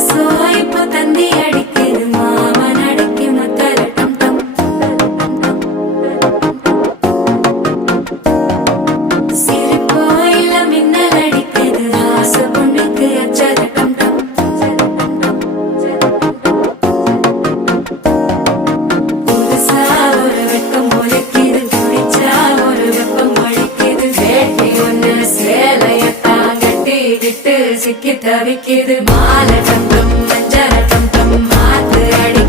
மனசோ இப்போ தந்தி அடிக்குது மாமன் அடிக்கு முத்தல டம் டம் சிரிப்போ இல்ல மின்னல் அடிக்குது ஆசை பொண்ணுக்கு அச்சத டம் டம் புதுசா ஒரு வெக்கம் முளைக்குது குடிச்சா ஒரு வெப்பம் அடிக்குது வேட்டி ஒண்ணு சேலையத்தான் கட்டிக்கிட்டு சிக்கி தவிக்குது மாலை டம் டம் மஞ்சள் டம் டம் மாத்து அடி